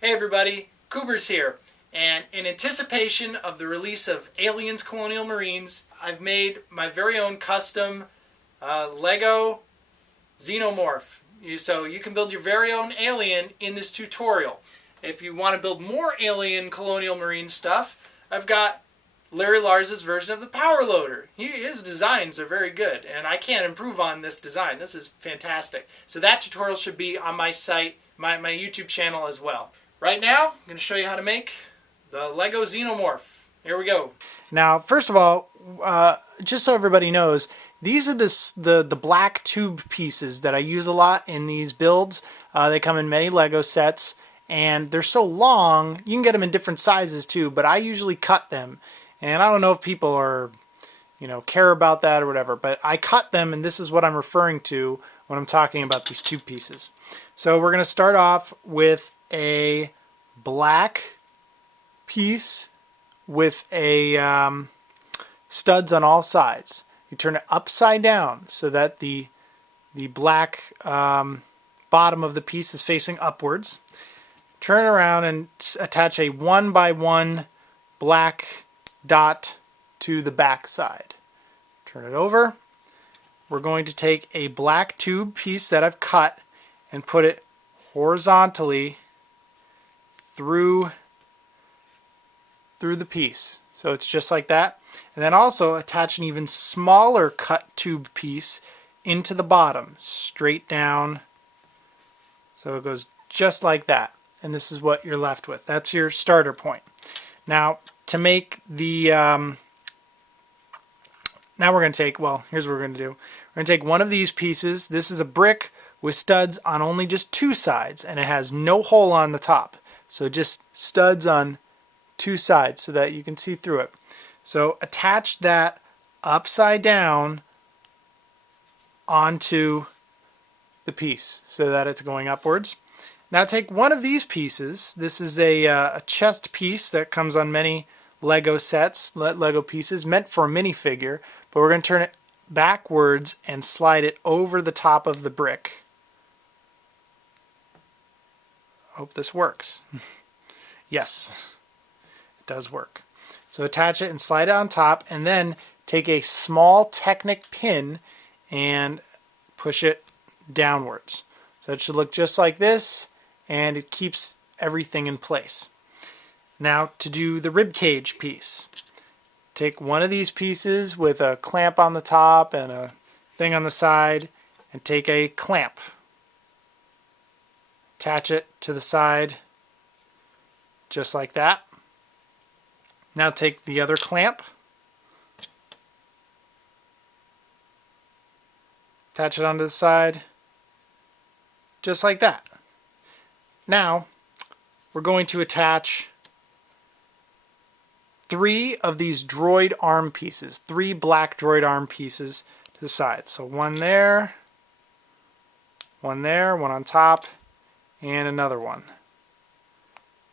Hey everybody, Cooper's here, and in anticipation of the release of Aliens Colonial Marines, I've made my very own custom Lego Xenomorph. So you can build your very own alien in this tutorial. If you want to build more Alien Colonial Marine stuff, I've got Larry Lars's version of the Power Loader. His designs are very good, and I can't improve on this design. This is fantastic. So that tutorial should be on my site, my YouTube channel as well. Right now, I'm going to show you how to make the Lego Xenomorph. Here we go. Now, first of all, just so everybody knows, these are the black tube pieces that I use a lot in these builds. They come in many Lego sets, and they're so long, you can get them in different sizes too, but I usually cut them. And I don't know if people are, care about that or whatever, but I cut them, and this is what I'm referring to when I'm talking about these tube pieces. So we're going to start off with a black piece with a studs on all sides. You turn it upside down so that the black bottom of the piece is facing upwards. Turn it around and attach a 1x1 black dot to the back side. Turn it over. We're going to take a black tube piece that I've cut and put it horizontally through the piece. So it's just like that. And then also attach an even smaller cut tube piece into the bottom, straight down. So it goes just like that. And this is what you're left with. That's your starter point. Now, to make the, now we're going to take, well, here's what we're going to do. We're going to take one of these pieces. This is a brick with studs on only just two sides, and it has no hole on the top. So just studs on two sides so that you can see through it. So attach that upside down onto the piece so that it's going upwards. Now take one of these pieces. This is a chest piece that comes on many Lego sets, Lego pieces, meant for a minifigure, but we're going to turn it backwards and slide it over the top of the brick. Hope this works. Yes, it does work. So attach it and slide it on top, and then take a small Technic pin and push it downwards. So it should look just like this, and it keeps everything in place. Now to do the rib cage piece. Take one of these pieces with a clamp on the top and a thing on the side, and take a clamp. Attach it to the side just like that. Now take the other clamp, attach it onto the side just like that. Now we're going to attach three of these droid arm pieces, three black droid arm pieces to the side. So one there, one on top, and another one.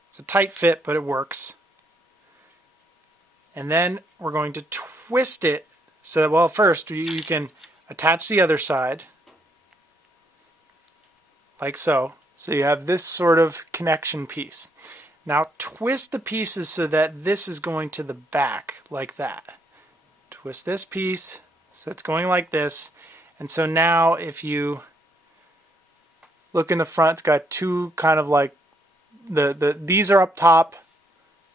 It's a tight fit, but it works. And then we're going to twist it so that, well, first you can attach the other side like so. So you have this sort of connection piece. Now twist the pieces so that this is going to the back like that. Twist this piece so it's going like this. And so now if you look in the front, it's got two kind of like these are up top,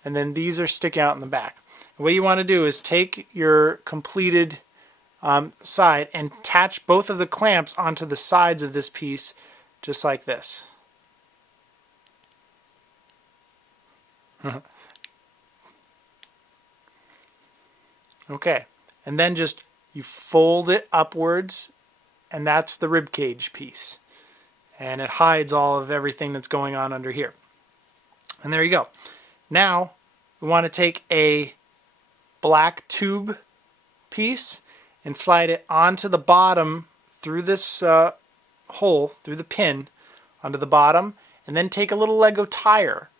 and then these are sticking out in the back. What you want to do is take your completed side and attach both of the clamps onto the sides of this piece just like this. Okay, and then just you fold it upwards, and that's the rib cage piece, and it hides all of everything that's going on under here. And there you go. Now we want to take a black tube piece and slide it onto the bottom through this hole, through the pin onto the bottom, and then take a little Lego tire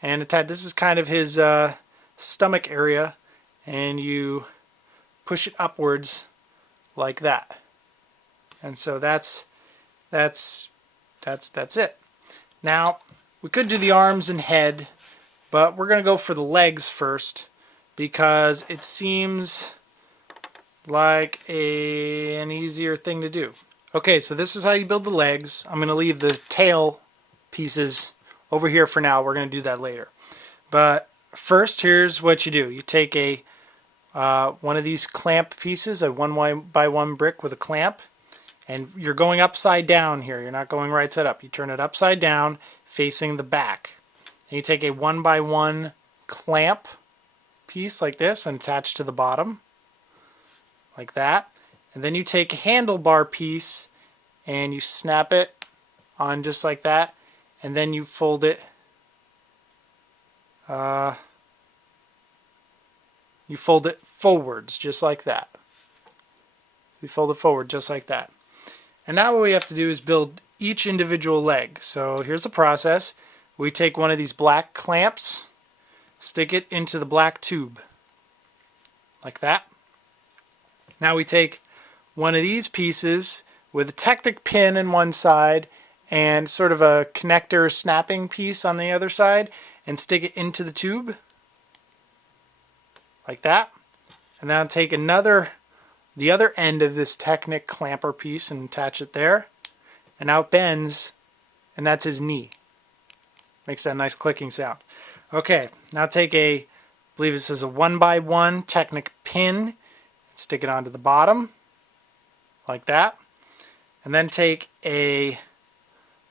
and attach. This is kind of his stomach area, and you push it upwards like that. And so that's it. Now We could do the arms and head, but we're going to go for the legs first because it seems like an easier thing to do. Okay, so this is how you build the legs. I'm going to leave the tail pieces over here for now. We're going to do that later. But first, here's what you do. You take a one of these clamp pieces, a 1x1 brick with a clamp, and you're going upside down here. You're not going right side up. You turn it upside down, facing the back. And you take a 1x1 clamp piece like this and attach to the bottom, like that. And then you take a handlebar piece and you snap it on just like that, and then you fold it. You fold it forwards, just like that. You fold it forward, just like that. And now what we have to do is build each individual leg. So here's the process. We take one of these black clamps, stick it into the black tube, like that. Now we take one of these pieces with a Technic pin in one side and sort of a connector snapping piece on the other side, and stick it into the tube, like that. And now take the other end of this Technic clamper piece and attach it there. And now it bends, and that's his knee. Makes that nice clicking sound. Okay, now take I believe this is a 1x1 Technic pin, and stick it onto the bottom, like that. And then take a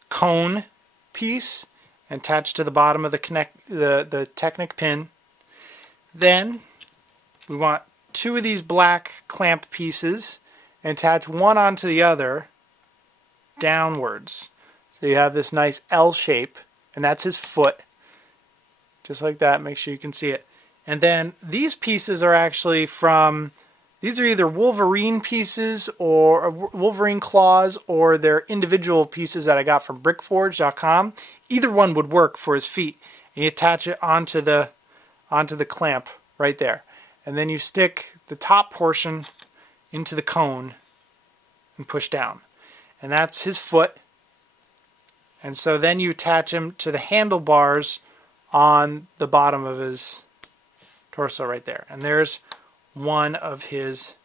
cone piece and attach to the bottom of the Technic pin. Then we want two of these black clamp pieces and attach one onto the other downwards. So you have this nice L shape, and that's his foot. Just like that, make sure you can see it. And then these pieces are actually these are either Wolverine pieces or Wolverine claws, or they're individual pieces that I got from brickforge.com. Either one would work for his feet. And you attach it onto the clamp right there. And then you stick the top portion into the cone and push down. And that's his foot. And so then you attach him to the handlebars on the bottom of his torso right there. And there's one of his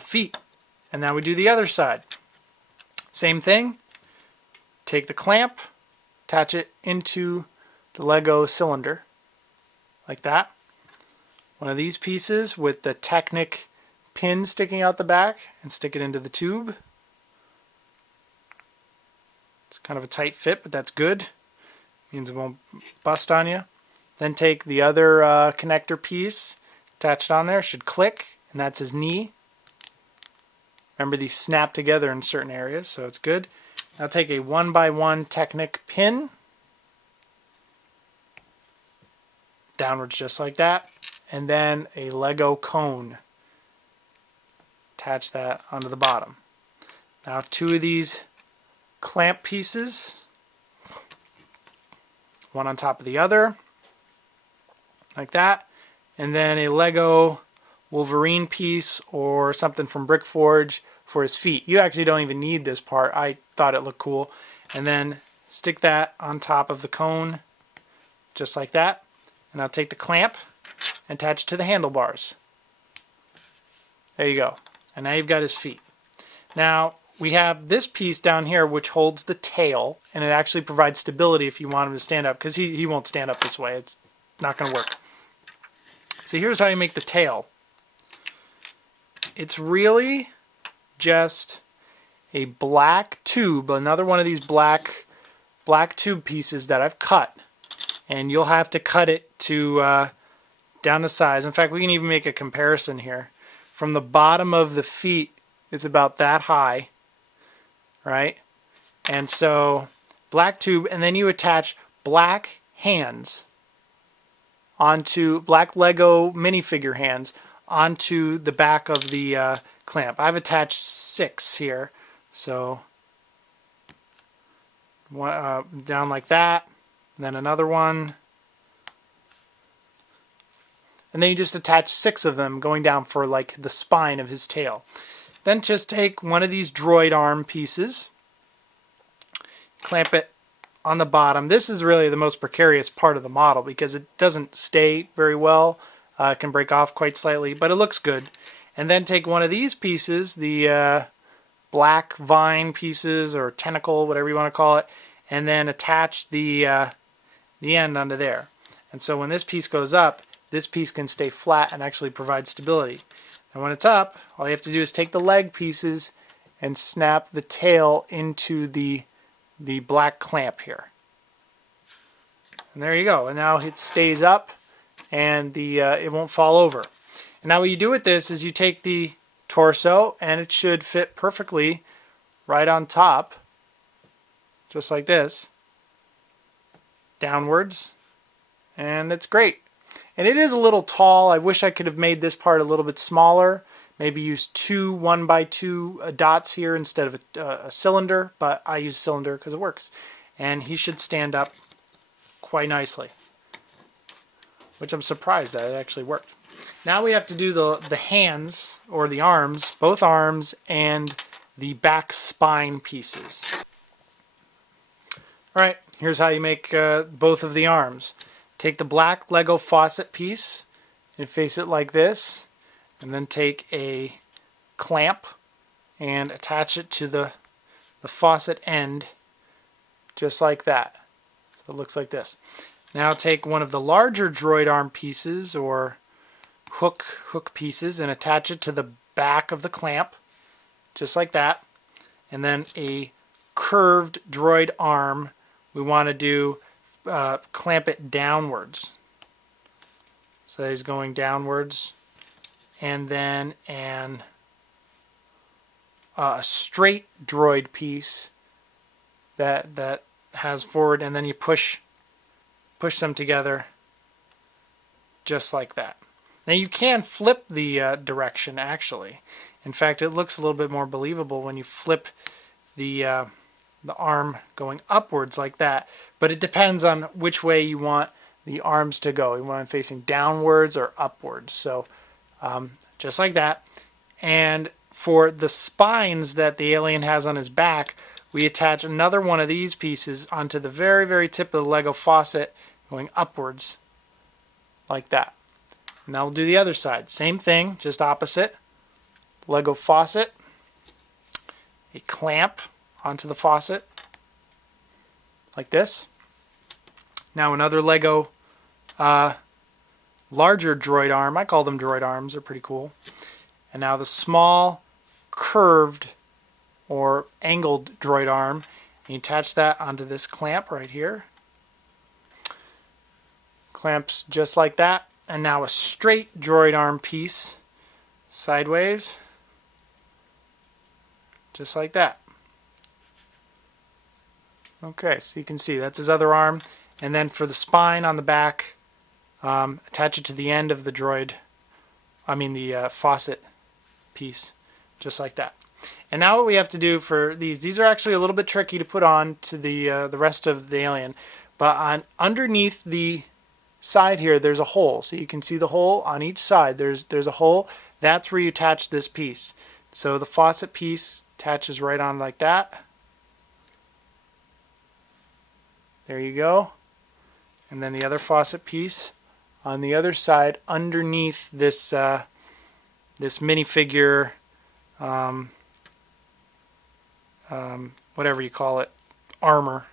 feet. And now we do the other side. Same thing. Take the clamp, attach it into the Lego cylinder, like that. One of these pieces with the Technic pin sticking out the back, and stick it into the tube. It's kind of a tight fit, but that's good. Means it won't bust on you. Then take the other connector piece, attach it on there, should click, and that's his knee. Remember, these snap together in certain areas, so it's good. Now take a 1x1 Technic pin, downwards just like that, and then a Lego cone. Attach that onto the bottom. Now two of these clamp pieces, one on top of the other, like that. And then a Lego Wolverine piece or something from Brickforge for his feet. You actually don't even need this part. I thought it looked cool. And then stick that on top of the cone, just like that. And I'll take the clamp and attach it to the handlebars. There you go. And now you've got his feet. Now we have this piece down here which holds the tail, and it actually provides stability if you want him to stand up, because he won't stand up this way. It's not going to work. So here's how you make the tail. It's really just a black tube, another one of these black tube pieces that I've cut, and you'll have to cut it to down to size. In fact, we can even make a comparison here. From the bottom of the feet, it's about that high, right? And so black tube, and then you attach black hands onto black Lego minifigure hands onto the back of the clamp. I've attached 6 here, so one, down like that, and then another one, and then you just attach 6 of them going down for like the spine of his tail. Then just take one of these droid arm pieces, clamp it on the bottom. This is really the most precarious part of the model because it doesn't stay very well. It can break off quite slightly, but it looks good. And then take one of these pieces, the black vine pieces or tentacle, whatever you want to call it, and then attach the end onto there. And so when this piece goes up, this piece can stay flat and actually provide stability. And when it's up, all you have to do is take the leg pieces and snap the tail into the black clamp here. And there you go. And now it stays up and it won't fall over. And now what you do with this is you take the torso and it should fit perfectly right on top, just like this, downwards, and it's great. And it is a little tall. I wish I could have made this part a little bit smaller, maybe use two 1x2 dots here instead of a cylinder, but I use cylinder because it works. And he should stand up quite nicely, which I'm surprised that it actually worked. Now we have to do the hands, or the arms, both arms, and the back spine pieces. Alright, here's how you make both of the arms. Take the black Lego faucet piece and face it like this, and then take a clamp and attach it to the faucet end, just like that. So it looks like this. Now take one of the larger droid arm pieces, or hook pieces, and attach it to the back of the clamp, just like that. And then a curved droid arm, we want to do clamp it downwards. So he's going downwards. And then a straight droid piece that has forward, and then you push them together just like that. Now you can flip the direction actually. In fact, it looks a little bit more believable when you flip the arm going upwards like that, but it depends on which way you want the arms to go. You want them facing downwards or upwards. So just like that. And for the spines that the alien has on his back, we attach another one of these pieces onto the very, very tip of the Lego faucet, going upwards like that. Now we'll do the other side. Same thing, just opposite. Lego faucet, a clamp onto the faucet like this. Now another Lego larger droid arm. I call them droid arms. They're pretty cool. And now the small curved or angled droid arm. And you attach that onto this clamp right here. Clamps just like that. And now a straight droid arm piece sideways, just like that. Okay, so you can see that's his other arm. And then for the spine on the back, attach it to the end of the the faucet piece, just like that. And now what we have to do for these are actually a little bit tricky to put on to the rest of the alien, but underneath the side here there's a hole, so you can see the hole on each side. There's a hole. That's where you attach this piece. So the faucet piece attaches right on like that. There you go. And then the other faucet piece on the other side underneath this this minifigure, whatever you call it, armor.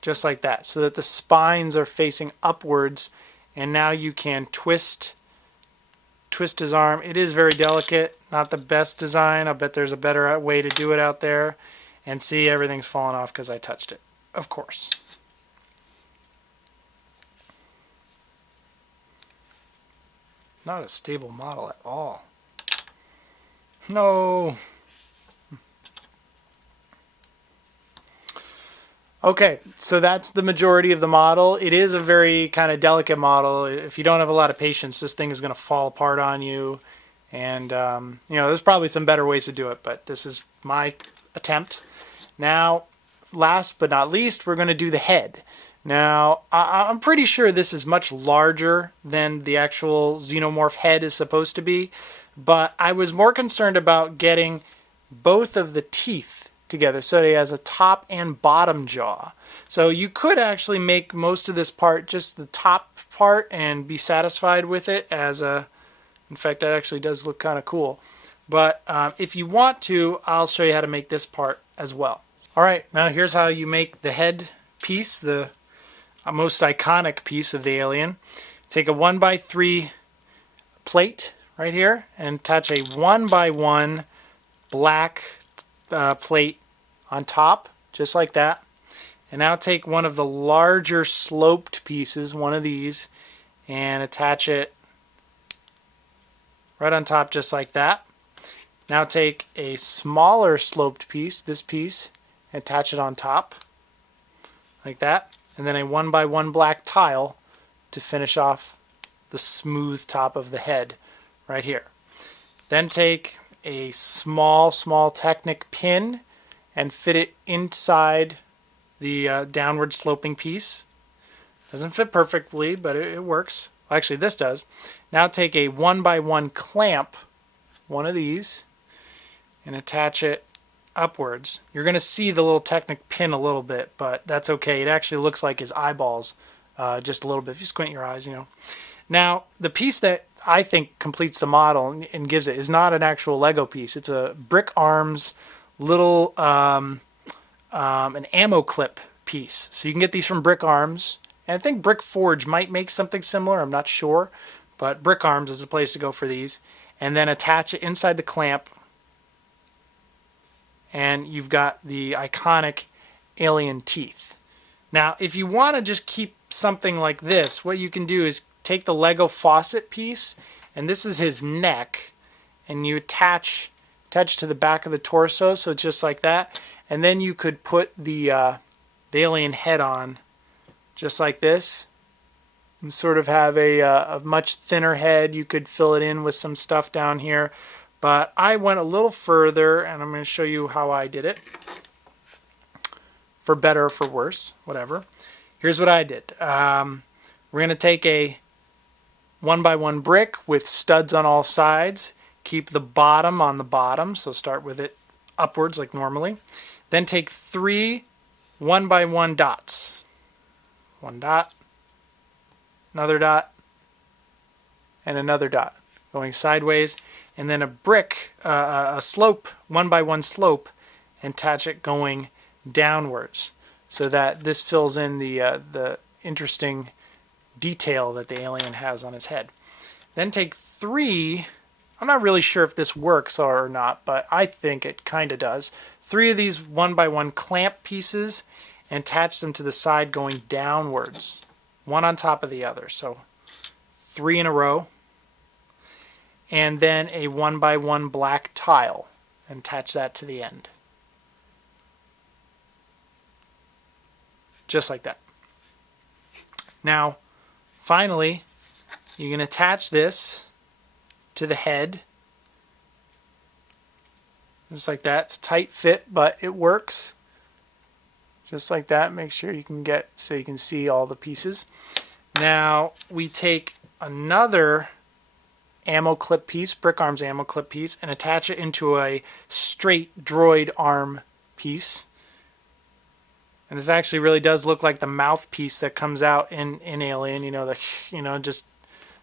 Just like that, so that the spines are facing upwards. And now you can twist his arm. It is very delicate, not the best design. I bet there's a better way to do it out there. And see, everything's falling off because I touched it, of course. Not a stable model at all. No. Okay, so that's the majority of the model. It is a very kind of delicate model. If you don't have a lot of patience, this thing is going to fall apart on you. And, there's probably some better ways to do it, but this is my attempt. Now, last but not least, we're going to do the head. Now, I'm pretty sure this is much larger than the actual Xenomorph head is supposed to be, but I was more concerned about getting both of the teeth together so he has a top and bottom jaw. So you could actually make most of this part just the top part and be satisfied with it as a, in fact that actually does look kind of cool. But if you want to, I'll show you how to make this part as well. Alright, now here's how you make the head piece, the most iconic piece of the alien. Take a 1x3 plate right here and attach a 1x1 black plate on top, just like that. And now take one of the larger sloped pieces, one of these, and attach it right on top, just like that. Now take a smaller sloped piece, this piece, and attach it on top, like that. And then a 1x1 black tile to finish off the smooth top of the head right here. Then take a small Technic pin and fit it inside the downward sloping piece. Doesn't fit perfectly, but it works. Well, actually, this does. Now take a 1x1 clamp, one of these, and attach it upwards. You're going to see the little Technic pin a little bit, but that's okay. It actually looks like his eyeballs just a little bit. If you squint your eyes, you know. Now, the piece that I think completes the model and gives it is not an actual Lego piece. It's a Brick Arms little an ammo clip piece. So you can get these from Brick Arms. And I think Brick Forge might make something similar. I'm not sure. But Brick Arms is a place to go for these. And then attach it inside the clamp. And you've got the iconic alien teeth. Now, if you want to just keep something like this, what you can do is take the Lego faucet piece, and this is his neck, and you attach to the back of the torso, so it's just like that. And then you could put the alien head on, just like this, and sort of have a much thinner head. You could fill it in with some stuff down here. But I went a little further, and I'm going to show you how I did it. For better or for worse, whatever. Here's what I did. We're going to take a 1x1 brick with studs on all sides. Keep the bottom on the bottom, so start with it upwards like normally. Then take 3 1x1 dots. One dot, another dot, and another dot, going sideways. And then a brick, a slope, 1x1 slope, and attach it going downwards, so that this fills in the interesting detail that the alien has on his head. Then take 3, I'm not really sure if this works or not, but I think it kind of does. 3 of these 1x1 clamp pieces and attach them to the side going downwards, one on top of the other. So 3 in a row. And then a 1x1 black tile and attach that to the end. Just like that. Now, finally, you can attach this to the head. Just like that. It's a tight fit, but it works. Just like that. Make sure you can get, so you can see all the pieces. Now, we take another ammo clip piece, Brick Arms ammo clip piece, and attach it into a straight droid arm piece. And this actually really does look like the mouthpiece that comes out in Alien. You know, just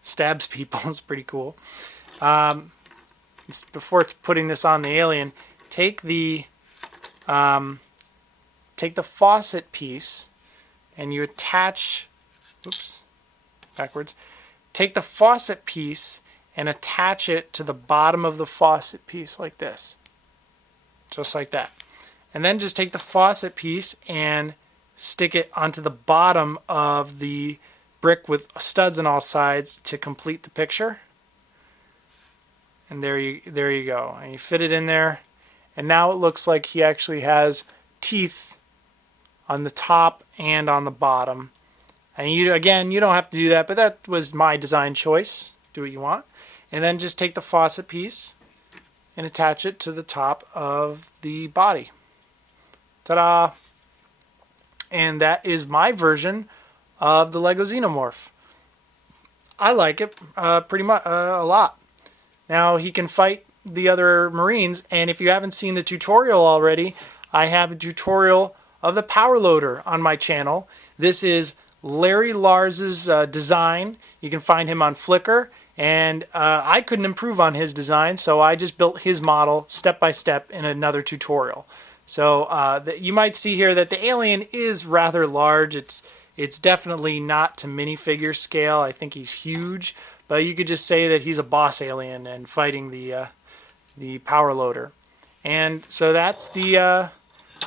stabs people. It's pretty cool. Before putting this on the alien, take the faucet piece and you attach. Oops, backwards. Take the faucet piece and attach it to the bottom of the faucet piece like this. Just like that. And then just take the faucet piece and stick it onto the bottom of the brick with studs on all sides to complete the picture. And there you go. And you fit it in there. And now it looks like he actually has teeth on the top and on the bottom. And you don't have to do that, but that was my design choice. Do what you want. And then just take the faucet piece and attach it to the top of the body. Ta-da! And that is my version of the Lego Xenomorph. I like it pretty much a lot. Now he can fight the other Marines, and if you haven't seen the tutorial already, I have a tutorial of the power loader on my channel. This is Larry Lars's design. You can find him on Flickr, and I couldn't improve on his design, so I just built his model step by step in another tutorial. So you might see here that the alien is rather large. It's definitely not to minifigure scale. I think he's huge, but you could just say that he's a boss alien and fighting the power loader. And so that's the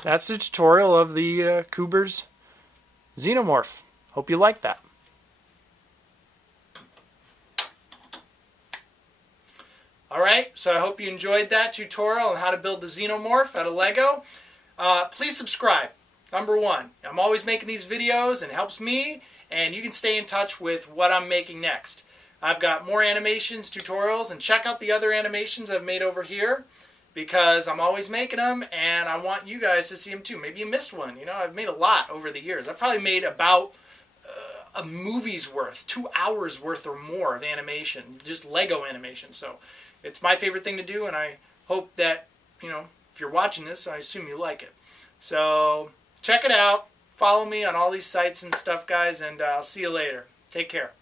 tutorial of the Kuber's Xenomorph. Hope you like that. Alright, so I hope you enjoyed that tutorial on how to build the Xenomorph out of Lego. Please subscribe. Number one, I'm always making these videos and it helps me, and you can stay in touch with what I'm making next. I've got more animations, tutorials, and check out the other animations I've made over here, because I'm always making them and I want you guys to see them too. Maybe you missed one. You know, I've made a lot over the years. I've probably made about a movie's worth, 2 hours worth or more of animation, just Lego animation. So it's my favorite thing to do, and I hope that, you know, if you're watching this, I assume you like it. So check it out. Follow me on all these sites and stuff, guys, and I'll see you later. Take care.